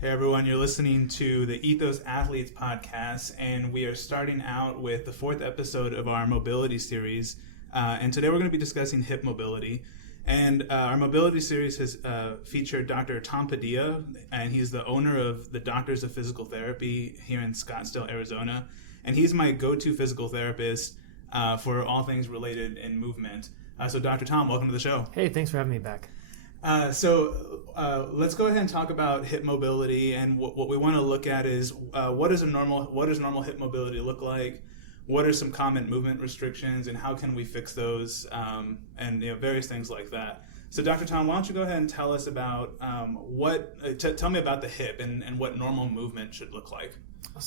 Hey everyone, you're listening to the Ethos Athletes Podcast, and we are starting out with the fourth episode of our mobility series. And today we're going to be discussing hip mobility. And our mobility series has featured Dr. Tom Padilla, and he's the owner of the Doctors of Physical Therapy here in Scottsdale, Arizona. And he's my go-to physical therapist for all things related in movement. So Dr. Tom, welcome to the show. Hey, thanks for having me back. So let's go ahead and talk about hip mobility, and what we want to look at is what does normal hip mobility look like? What are some common movement restrictions, and how can we fix those? And various things like that. So, Dr. Tom, why don't you go ahead and tell us about tell me about the hip and what normal movement should look like.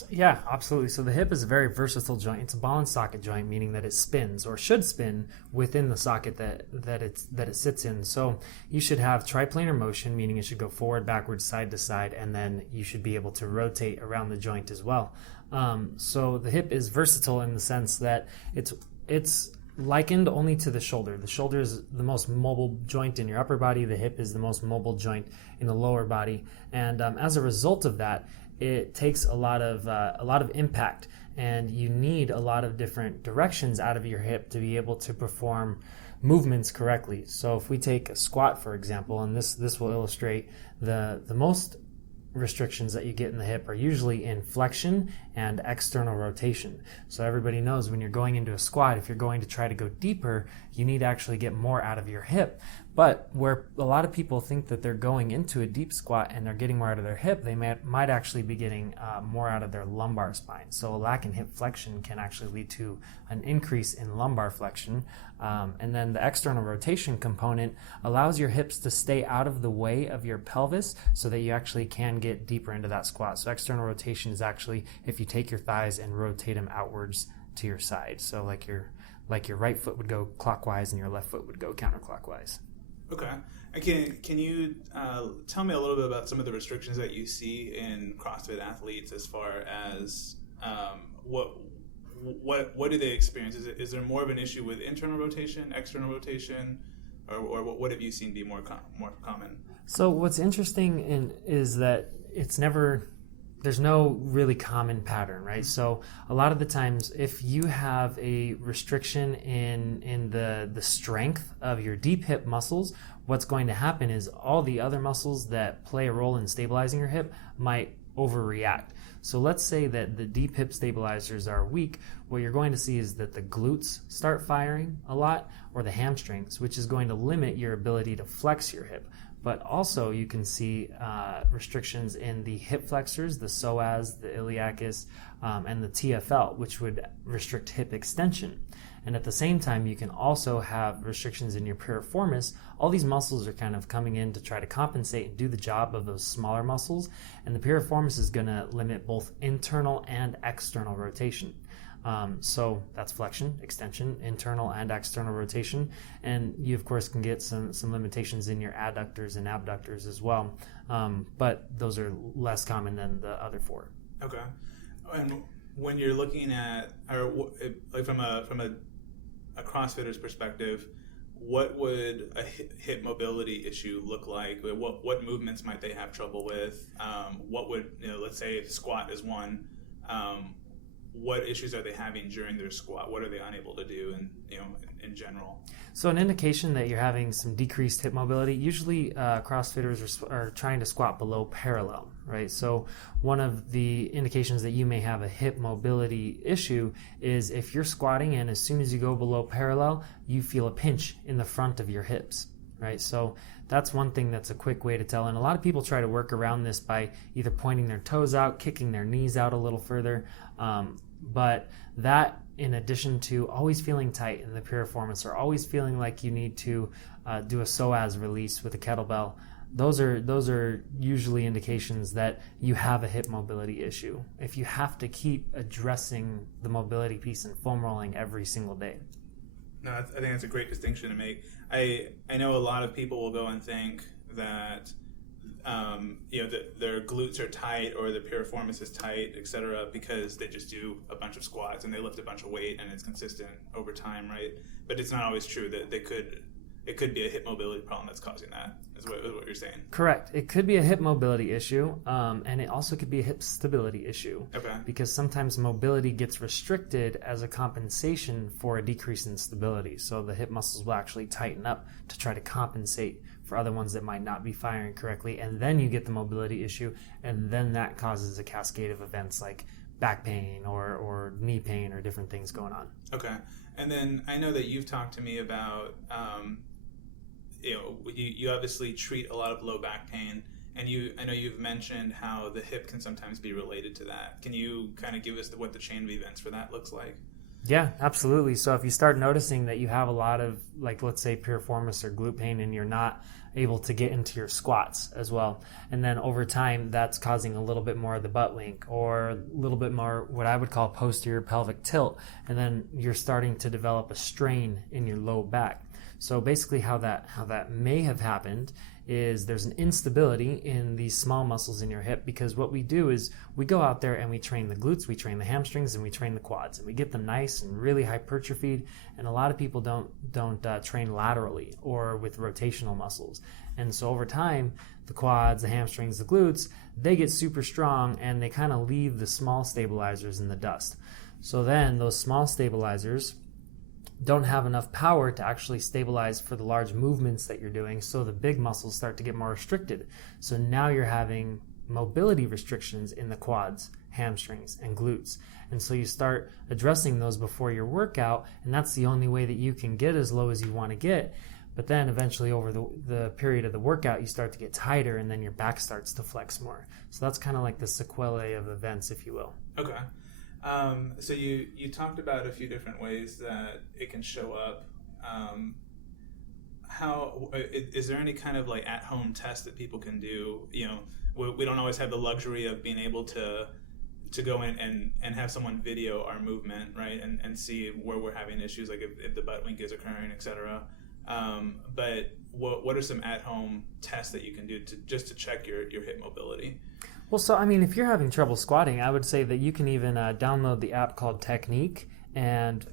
Yeah, absolutely. So the hip is a very versatile joint. It's a ball and socket joint, meaning that it spins or should spin within the socket that it sits in. So you should have triplanar motion, meaning it should go forward, backwards, side to side, and then you should be able to rotate around the joint as well. So the hip is versatile in the sense that it's likened only to the shoulder. The shoulder is the most mobile joint in your upper body. The hip is the most mobile joint in the lower body, and as a result of that, it takes a lot of impact, and you need a lot of different directions out of your hip to be able to perform movements correctly. So if we take a squat, for example, and this will illustrate the most restrictions that you get in the hip are usually in flexion and external rotation. So everybody knows when you're going into a squat, if you're going to try to go deeper, you need to actually get more out of your hip. But where a lot of people think that they're going into a deep squat and they're getting more out of their hip, they might actually be getting more out of their lumbar spine. So a lack in hip flexion can actually lead to an increase in lumbar flexion. And then the external rotation component allows your hips to stay out of the way of your pelvis so that you actually can get deeper into that squat. So external rotation is actually if you take your thighs and rotate them outwards to your side. So like your right foot would go clockwise and your left foot would go counterclockwise. Okay. Can you tell me a little bit about some of the restrictions that you see in CrossFit athletes as far as what do they experience? Is there more of an issue with internal rotation, external rotation, or what have you seen be more common? So what's interesting is that there's no really common pattern, right? So a lot of the times, if you have a restriction in the strength of your deep hip muscles, what's going to happen is all the other muscles that play a role in stabilizing your hip might overreact. So let's say that the deep hip stabilizers are weak. What you're going to see is that the glutes start firing a lot, or the hamstrings, which is going to limit your ability to flex your hip. But also you can see restrictions in the hip flexors, the psoas, the iliacus, and the TFL, which would restrict hip extension. And at the same time, you can also have restrictions in your piriformis. All these muscles are kind of coming in to try to compensate and do the job of those smaller muscles. And the piriformis is going to limit both internal and external rotation. So that's flexion, extension, internal and external rotation. And you, of course, can get some limitations in your adductors and abductors as well. But those are less common than the other four. Okay. And when you're looking at, or like from a CrossFitter's perspective, what would a hip mobility issue look like? What movements might they have trouble with? What would, let's say if squat is one, what issues are they having during their squat? What are they unable to do in general? So an indication that you're having some decreased hip mobility, usually CrossFitters are trying to squat below parallel, right? So one of the indications that you may have a hip mobility issue is if you're squatting and as soon as you go below parallel, you feel a pinch in the front of your hips, right? So that's one thing that's a quick way to tell. And a lot of people try to work around this by either pointing their toes out, kicking their knees out a little further. But that, in addition to always feeling tight in the piriformis or always feeling like you need to do a psoas release with a kettlebell, those are usually indications that you have a hip mobility issue. If you have to keep addressing the mobility piece and foam rolling every single day. No, I think that's a great distinction to make. I know a lot of people will go and think that their glutes are tight or the piriformis is tight, etc., because they just do a bunch of squats and they lift a bunch of weight and it's consistent over time, right? But it's not always true that they could it could be a hip mobility problem that's causing that, is what you're saying. Correct. It could be a hip mobility issue, and it also could be a hip stability issue. Okay. Because sometimes mobility gets restricted as a compensation for a decrease in stability. So the hip muscles will actually tighten up to try to compensate for other ones that might not be firing correctly, and then you get the mobility issue, and then that causes a cascade of events like back pain or knee pain or different things going on. Okay. And then I know that you've talked to me about, you obviously treat a lot of low back pain, and I know you've mentioned how the hip can sometimes be related to that. Can you kind of give us what the chain of events for that looks like? Yeah, absolutely. So if you start noticing that you have a lot of, like, let's say piriformis or glute pain, and you're not able to get into your squats as well, and then over time that's causing a little bit more of the butt wink or a little bit more what I would call posterior pelvic tilt, and then you're starting to develop a strain in your low back. So basically how that may have happened is there's an instability in these small muscles in your hip, because what we do is we go out there and we train the glutes, we train the hamstrings, and we train the quads, and we get them nice and really hypertrophied. And a lot of people don't train laterally or with rotational muscles. And so over time, the quads, the hamstrings, the glutes, they get super strong, and they kind of leave the small stabilizers in the dust. So then those small stabilizers don't have enough power to actually stabilize for the large movements that you're doing, so the big muscles start to get more restricted. So now you're having mobility restrictions in the quads, hamstrings, and glutes. And so you start addressing those before your workout, and that's the only way that you can get as low as you want to get. But then eventually over the period of the workout, you start to get tighter, and then your back starts to flex more. So that's kind of like the sequelae of events, if you will. Okay. So you talked about a few different ways that it can show up. How is there any kind of like at-home test that people can do? We don't always have the luxury of being able to go in and have someone video our movement, right, and see where we're having issues, like if the butt wink is occurring, etc. But what are some at-home tests that you can do just to check your hip mobility? Well, so, I mean, if you're having trouble squatting, I would say that you can even download the app called Technique and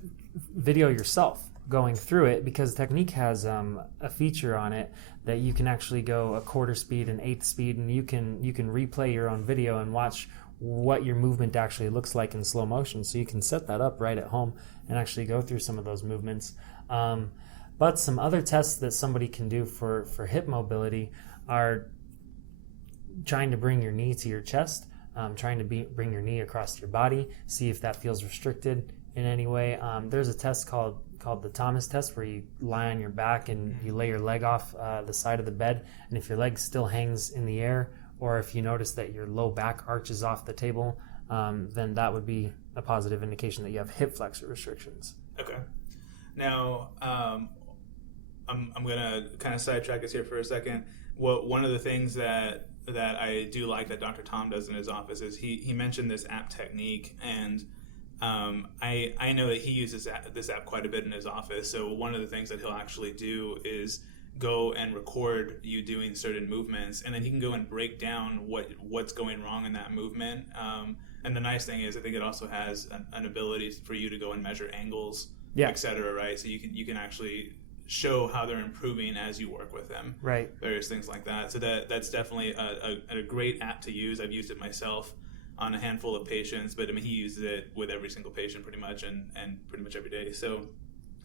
video yourself going through it, because Technique has a feature on it that you can actually go a quarter speed and eighth speed, and you can replay your own video and watch what your movement actually looks like in slow motion. So you can set that up right at home and actually go through some of those movements. But some other tests that somebody can do for hip mobility are trying to bring your knee to your chest, trying to bring your knee across your body, see if that feels restricted in any way. There's a test called the Thomas test, where you lie on your back and you lay your leg off the side of the bed, and if your leg still hangs in the air, or if you notice that your low back arches off the table, then that would be a positive indication that you have hip flexor restrictions. Okay. Now, I'm going to kind of sidetrack us here for a second. One of the things that I do like that Dr. Tom does in his office is he mentioned this app Technique, and I know that he uses this app quite a bit in his office. So one of the things that he'll actually do is go and record you doing certain movements, and then he can go and break down what's going wrong in that movement. And the nice thing is, I think it also has an ability for you to go and measure angles, et cetera, right? So you can actually show how they're improving as you work with them, right? Various things like that. So that's definitely a great app to use. I've used it myself on a handful of patients, but I mean, he uses it with every single patient pretty much, and pretty much every day. So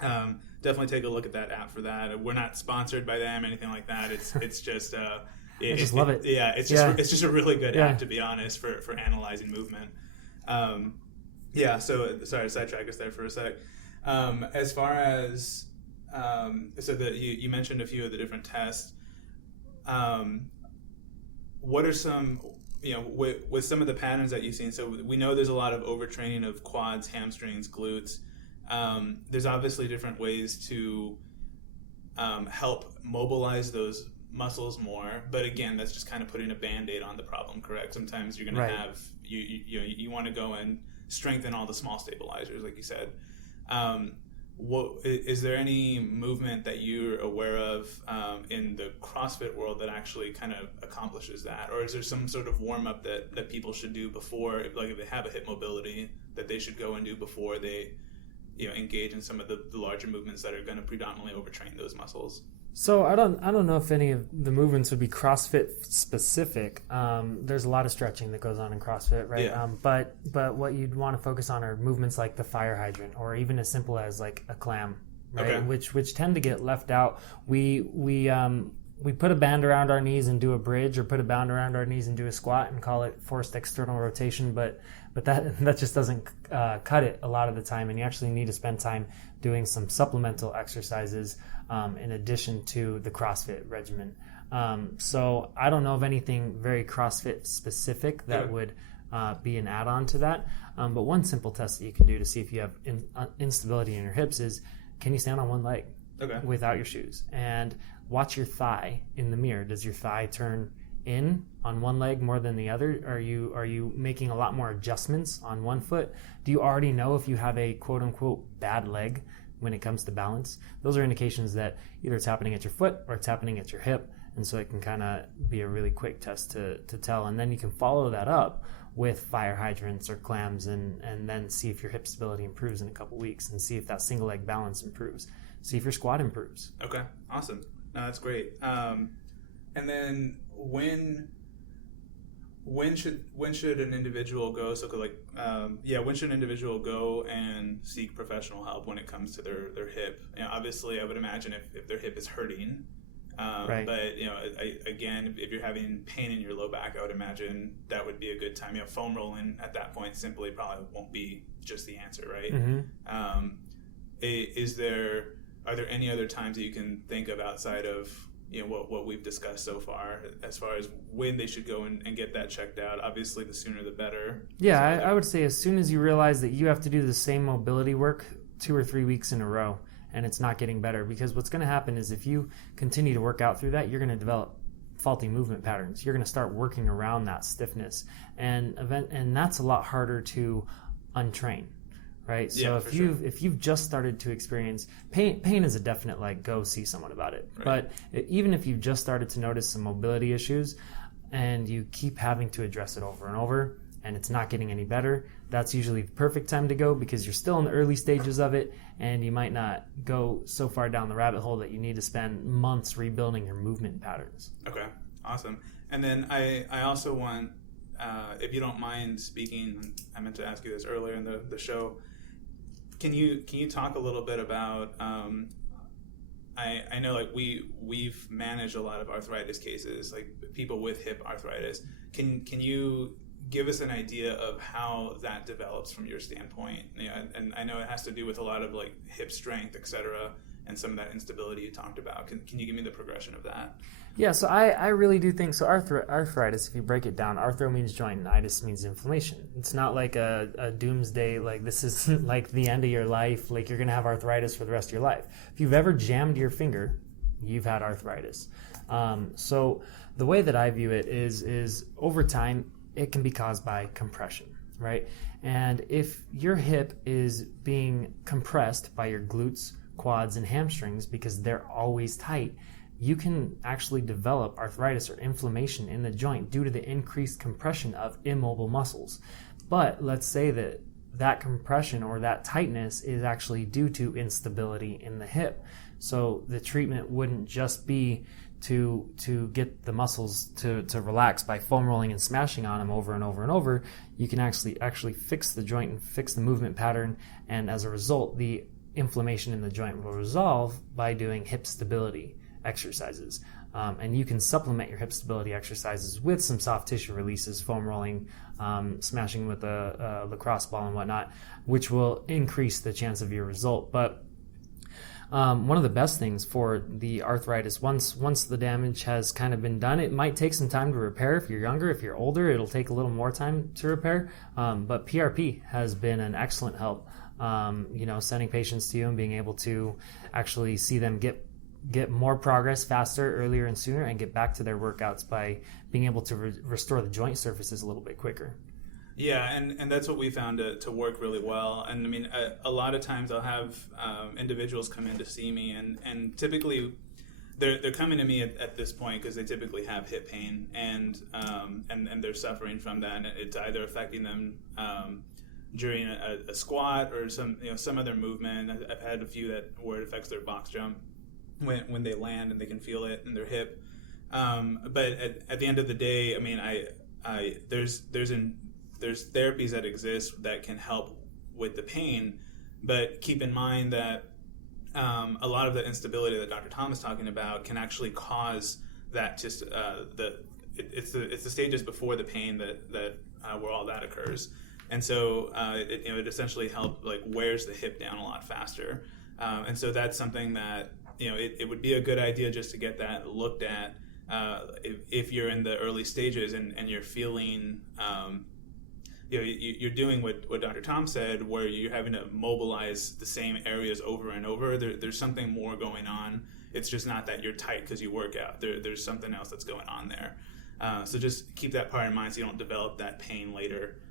definitely take a look at that app for that. We're not sponsored by them, anything like that. It's just I just love it. Yeah, it's just a really good app, to be honest, for analyzing movement. So sorry to sidetrack us there for a sec. As far as you mentioned a few of the different tests. What are some, with some of the patterns that you've seen? So we know there's a lot of overtraining of quads, hamstrings, glutes. There's obviously different ways to help mobilize those muscles more, but again, that's just kind of putting a Band-Aid on the problem, correct? Sometimes you're going to have you want to go and strengthen all the small stabilizers, like you said. Is there any movement that you're aware of in the CrossFit world that actually kind of accomplishes that? Or is there some sort of warm-up that people should do before, like if they have a hip mobility, that they should go and do before they engage in some of the larger movements that are going to predominantly overtrain those muscles? So I don't know if any of the movements would be CrossFit specific. There's a lot of stretching that goes on in CrossFit, right? Yeah. But what you'd want to focus on are movements like the fire hydrant, or even as simple as like a clam, right? Okay. Which tend to get left out. We put a band around our knees and do a bridge, or put a band around our knees and do a squat and call it forced external rotation, but that just doesn't cut it a lot of the time, and you actually need to spend time doing some supplemental exercises in addition to the CrossFit regimen. So I don't know of anything very CrossFit specific that would be an add-on to that, but one simple test that you can do to see if you have instability in your hips is, can you stand on one leg without your shoes? And watch your thigh in the mirror. Does your thigh turn in on one leg more than the other? Are you making a lot more adjustments on one foot? Do you already know if you have a quote-unquote bad leg when it comes to balance? Those are indications that either it's happening at your foot or it's happening at your hip, and so it can kind of be a really quick test to tell, and then you can follow that up with fire hydrants or clams, and then see if your hip stability improves in a couple weeks, and see if that single leg balance improves, see if your squat improves. Okay, awesome. No, that's great. And then when should an individual go? So when should an individual go and seek professional help when it comes to their hip? Obviously, I would imagine if their hip is hurting, Right. But again, if you're having pain in your low back, I would imagine that would be a good time. Foam rolling at that point simply probably won't be just the answer, right? Mm-hmm. Are there any other times that you can think of outside of what we've discussed so far, as far as when they should go and get that checked out? Obviously, the sooner the better. Yeah, I would say as soon as you realize that you have to do the same mobility work 2 or 3 weeks in a row and it's not getting better, because what's going to happen is if you continue to work out through that, you're going to develop faulty movement patterns. You're going to start working around that stiffness, and that's a lot harder to untrain. Right. So if you've just started to experience pain is a definite go see someone about it. Right. But even if you've just started to notice some mobility issues and you keep having to address it over and over and it's not getting any better, that's usually the perfect time to go, because you're still in the early stages of it and you might not go so far down the rabbit hole that you need to spend months rebuilding your movement patterns. Okay. Awesome. And then I also want, if you don't mind speaking, I meant to ask you this earlier in the show. Can you talk a little bit about? I know we've managed a lot of arthritis cases, like people with hip arthritis. Can you give us an idea of how that develops from your standpoint? And I know it has to do with a lot of hip strength, etc., and some of that instability you talked about. Can you give me the progression of that? Yeah, so I really do think so. Arthritis, if you break it down, arthro means joint and itis means inflammation. It's not like a doomsday, this is like the end of your life, like you're going to have arthritis for the rest of your life. If you've ever jammed your finger, you've had arthritis. So the way that I view it is over time, it can be caused by compression, right? And if your hip is being compressed by your glutes, quads, and hamstrings because they're always tight, you can actually develop arthritis or inflammation in the joint due to the increased compression of immobile muscles. But let's say that compression or that tightness is actually due to instability in the hip. So the treatment wouldn't just be to get the muscles to relax by foam rolling and smashing on them over and over and over. You can actually fix the joint and fix the movement pattern, and as a result, the inflammation in the joint will resolve by doing hip stability exercises. And you can supplement your hip stability exercises with some soft tissue releases, foam rolling, smashing with a lacrosse ball and whatnot, which will increase the chance of your result. But one of the best things for the arthritis, once the damage has kind of been done, it might take some time to repair. If you're younger, if you're older, it'll take a little more time to repair. But PRP has been an excellent help. Sending patients to you and being able to actually see them get more progress faster, earlier, and sooner, and get back to their workouts by being able to restore the joint surfaces a little bit quicker. Yeah, and that's what we found to work really well. And I mean, a lot of times I'll have individuals come in to see me, and typically they're coming to me at this point because they typically have hip pain, and they're suffering from that, and it's either affecting them during a squat or some other movement. I've had a few where it affects their box jump. when they land and they can feel it in their hip. But at the end of the day, I mean, there's therapies that exist that can help with the pain, but keep in mind that a lot of the instability that Dr. Tom is talking about can actually cause that it's the stages before the pain that where all that occurs. And so it essentially wears the hip down a lot faster. And so that's something that, it would be a good idea just to get that looked at if you're in the early stages and you're feeling, you're doing what Dr. Tom said, where you're having to mobilize the same areas over and over. There's something more going on. It's just not that you're tight because you work out. There's something else that's going on there. So just keep that part in mind so you don't develop that pain later.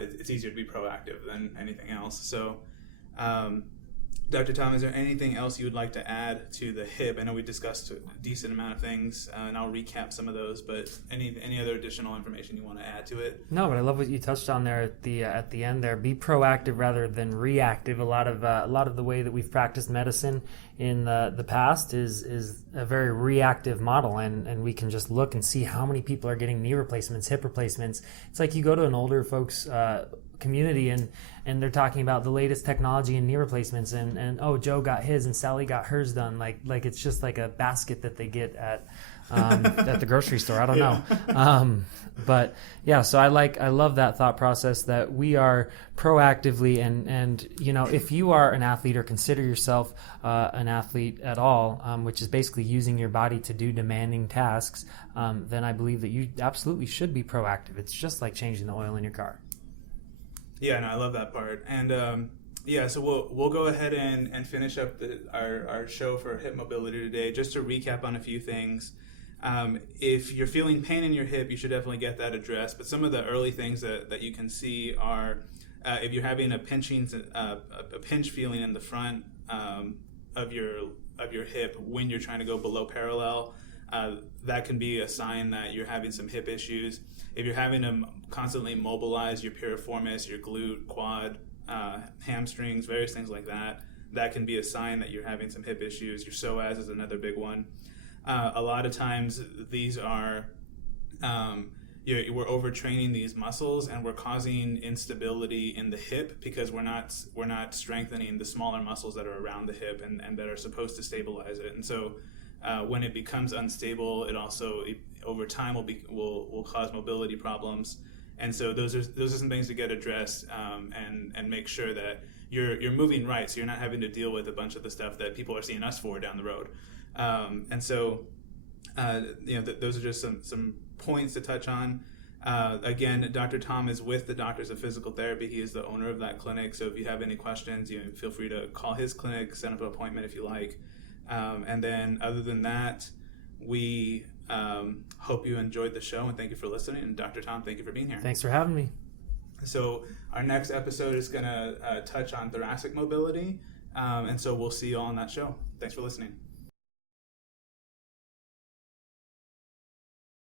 It's easier to be proactive than anything else. So, Dr. Tom, is there anything else you would like to add to the hip? I know we discussed a decent amount of things, and I'll recap some of those, but any other additional information you want to add to it? No, but I love what you touched on there at the end there. Be proactive rather than reactive. A lot of the way that we've practiced medicine in the past is a very reactive model, and we can just look and see how many people are getting knee replacements, hip replacements. It's like you go to an older folks community and they're talking about the latest technology in knee replacements and oh, Joe got his and Sally got hers done, like it's just like a basket that they get at the grocery store. I don't know. But yeah, so I love that thought process that we are proactively and if you are an athlete or consider yourself an athlete at all, which is basically using your body to do demanding tasks, then I believe that you absolutely should be proactive. It's just like changing the oil in your car. Yeah, no, I love that part. And so we'll go ahead and finish up our show for hip mobility today. Just to recap on a few things. If you're feeling pain in your hip, you should definitely get that addressed. But some of the early things that you can see are if you're having a pinch feeling in the front of your hip when you're trying to go below parallel, that can be a sign that you're having some hip issues. If you're having to constantly mobilize your piriformis, your glute, quad, hamstrings, various things like that, that can be a sign that you're having some hip issues. Your psoas is another big one. A lot of times these are we're overtraining these muscles and we're causing instability in the hip because we're not strengthening the smaller muscles that are around the hip and that are supposed to stabilize it. And so when it becomes unstable, it also over time will cause mobility problems. And so those are some things to get addressed and make sure that you're moving right, so you're not having to deal with a bunch of the stuff that people are seeing us for down the road. And so those are just some points to touch on. Again, Dr. Tom is with the Doctors of Physical Therapy. He is the owner of that clinic. So if you have any questions, feel free to call his clinic, set up an appointment if you like. And then other than that, we hope you enjoyed the show and thank you for listening. And Dr. Tom, thank you for being here. Thanks for having me. So our next episode is going to touch on thoracic mobility. And so we'll see you all on that show. Thanks for listening.